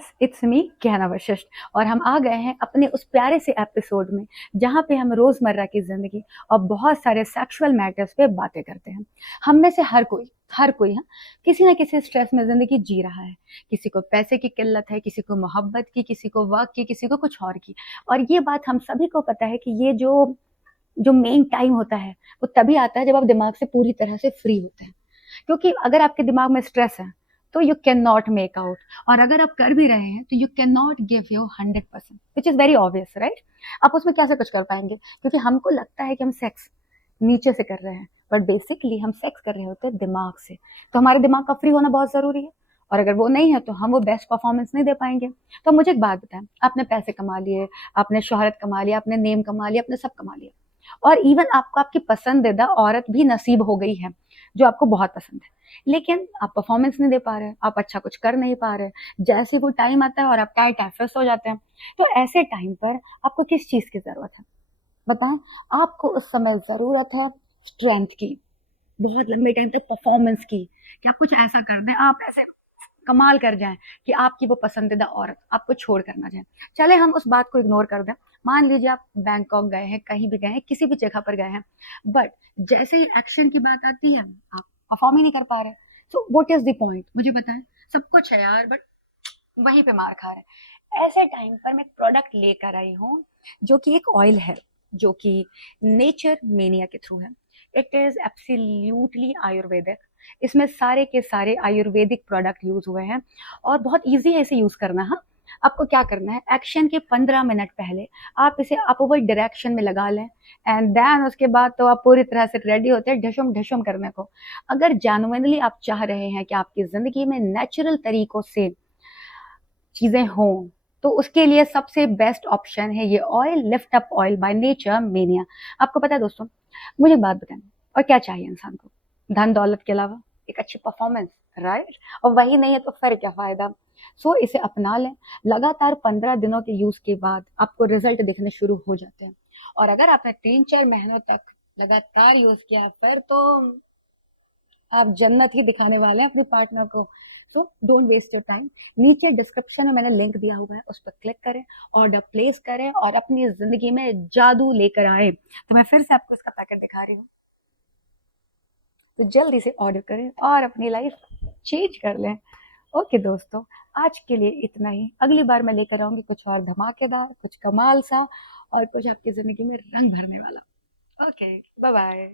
Guys, it's me कहना वशिष्ठ और हम आ गए हैं अपने उस प्यारे से एपिसोड में जहाँ पे हम रोजमर्रा की जिंदगी और बहुत सारे सेक्सुअल मैटर्स पे बातें करते हैं। हम में से हर कोई हाँ, किसी ना किसी स्ट्रेस में जिंदगी जी रहा है। किसी को पैसे की किल्लत है, किसी को मोहब्बत की, किसी को वर्क की, किसी को कुछ और की। और ये बात हम सभी को पता है कि ये जो जो मेन टाइम होता है वो तभी आता है जब आप दिमाग से पूरी तरह से फ्री होते हैं। क्योंकि अगर आपके दिमाग में स्ट्रेस है तो you can not make out, और अगर आप कर भी रहे हैं तो you can not give your 100%, which is very obvious, right. आप उसमें कैसे कुछ कर पाएंगे, क्योंकि हमको लगता है कि हम सेक्स नीचे से कर रहे हैं, बट बेसिकली हम सेक्स कर रहे होते हैं दिमाग से। तो हमारे दिमाग का फ्री होना बहुत जरूरी है, और अगर वो नहीं है तो हम वो बेस्ट परफॉर्मेंस नहीं दे पाएंगे। तो मुझे एक बात बताएं, आपने पैसे कमा लिए, आपने शोहरत कमा लिया, आपने नेम कमा लिया, आपने सब कमा लिया, और इवन आपको आपकी पसंदीदा औरत भी नसीब हो गई है जो आपको बहुत पसंद है, लेकिन आप परफॉर्मेंस नहीं दे पा रहे, आप अच्छा कुछ कर नहीं पा रहे। जैसे वो टाइम आता है और आप टाइफस हो जाते हैं, तो ऐसे टाइम पर आपको किस चीज की जरूरत है बताएं। आपको उस समय जरूरत है स्ट्रेंथ की, बहुत लंबे टाइम तक परफॉर्मेंस की, कि आप कुछ ऐसा कर दें, आप ऐसे कमाल कर जाएं कि आपकी वो पसंदीदा औरत आपको छोड़ कर ना जाए। चले हम उस बात को इग्नोर कर दें। मान लीजिए आप बैंकॉक गए हैं, कहीं भी गए हैं, किसी भी जगह पर गए हैं, बट जैसे ही एक्शन की बात आती है आप परफॉर्म ही नहीं कर पा रहे। So what is the point, मुझे बताएं। सब कुछ है यार, बट वहीं पे मार खा रहे हैं। ऐसे टाइम पर मैं एक प्रोडक्ट लेकर आई हूँ जो कि एक ऑयल है, जो कि नेचर मेनिया के थ्रू है। It is absolutely Ayurvedic. इसमें सारे के सारे आयुर्वेदिक प्रोडक्ट यूज हुए हैं और बहुत इजी है इसे यूज करना। हाँ, आपको क्या करना है, एक्शन के 15 मिनट पहले आप इसे अपवर्ड डायरेक्शन में लगा लें, एंड देन उसके बाद तो आप पूरी तरह से रेडी होते हैं ढशुम ढशुम करने को। अगर जेन्युइनली आप चाह रहे हैं कि आपकी जिंदगी में नेचुरल तरीकों से चीजें हों, तो उसके लिए सबसे बेस्ट ऑप्शन है ये oil, lift up oil by nature mania. आपको पता है दोस्तों, मुझे बात बताएं, और क्या चाहिए इंसान को धन दौलत के अलावा? एक अच्छी परफॉर्मेंस, राइट। और वही नहीं है तो फिर क्या फायदा। सो इसे अपना लें। लगातार 15 दिनों के यूज के बाद आपको रिजल्ट दिखने शुरू हो जाते हैं, और अगर आपने 3-4 महीनों तक लगातार यूज किया फिर तो आप जन्नत ही दिखाने वाले हैं अपने पार्टनर को। So don't waste your time. नीचे डिस्क्रिप्शन में मैंने लिंक दिया हुआ है, उस पर क्लिक करें, ऑर्डर प्लेस करें और अपनी जिंदगी में जादू लेकर आए। तो मैं फिर से आपको इसका पैकेट दिखा रही हूँ, तो जल्दी से ऑर्डर करें और अपनी लाइफ चेंज कर लें। ओके दोस्तों, आज के लिए इतना ही। अगली बार मैं लेकर आऊंगी कुछ और धमाकेदार, कुछ कमाल सा, और कुछ आपकी जिंदगी में रंग भरने वाला। Okay, bye bye.